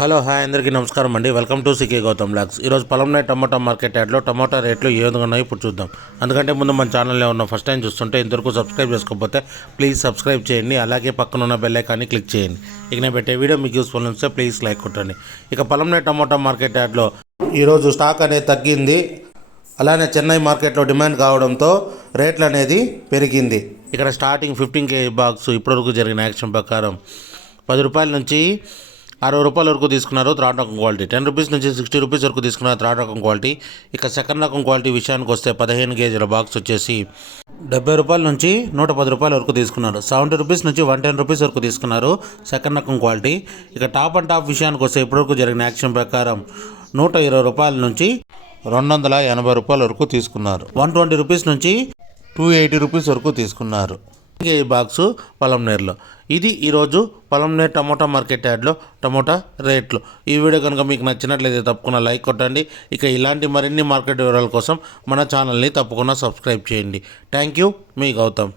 Hello hi అందరికీ నమస్కారం అండి. Welcome to CK Gautam blogs. ఈరోజు పొలంనే టమాటా మార్కెట్ యార్డ్లో టమాటా రేట్లు ఏ విధంగా ఉన్నాయో ఇప్పుడు చూద్దాం. అందుకంటే ముందు మన ఛానల్లో ఉన్న ఫస్ట్ టైం చూస్తుంటే ఇంతవరకు సబ్స్క్రైబ్ చేసుకోకపోతే ప్లీజ్ సబ్స్క్రైబ్ చేయండి. అలాగే పక్కన ఉన్న బెల్ ఐకాన్ని క్లిక్ చేయండి. ఇక నేను పెట్టే వీడియో మీకు యూస్ఫుల్ అనిపిస్తే ప్లీజ్ లైక్ కొట్టండి. ఇక పొలంనే టమాటా మార్కెట్ యార్డ్లో ఈరోజు స్టాక్ అనేది తగ్గింది. అలానే చెన్నై మార్కెట్లో డిమాండ్ కావడంతో రేట్లు అనేది పెరిగింది. ఇక్కడ స్టార్టింగ్ 15 kg బాక్స్ ఇప్పటివరకు జరిగిన యాక్షన్ ప్రకారం 10 రూపాయల నుంచి 60 రూపాయల వరకు తీసుకున్నారు థర్డ్ రకం క్వాలిటీ. 10 రూపీస్ నుంచి 60 రూపీస్ వరకు తీసుకున్నారు థర్డ్ రకం క్వాలిటీ. ఇక సెకండ్ రకం క్వాలిటీ విషయానికి వస్తే 15 kgల బాక్స్ వచ్చేసి 70 రూపాయల నుంచి 110 రూపాయల వరకు తీసుకున్నారు. 70 రూపీస్ నుంచి 110 రూపీస్ వరకు తీసుకున్నారు సెకండ్ రకం క్వాలిటీ. ఇక టాప్ అండ్ టాప్ విషయానికి వస్తే ఇప్పటివరకు జరిగిన యాక్షన్ ప్రకారం 120 రూపాయల నుంచి 280 రూపాయల వరకు తీసుకున్నారు. 120 రూపీస్ నుంచి 280 రూపీస్ వరకు తీసుకున్నారు ఈ బాక్సు పొలంనేరులో. ఇది ఈరోజు పొలంనేరు టమోటా మార్కెట్ యార్డ్లో టమోటా రేట్లు. ఈ వీడియో కనుక మీకు నచ్చినట్లయితే తప్పకుండా లైక్ కొట్టండి. ఇక ఇలాంటి మరిన్ని మార్కెట్ వివరాల కోసం మన ఛానల్ని తప్పకుండా సబ్స్క్రైబ్ చేయండి. థ్యాంక్ యూ, మీ గౌతమ్.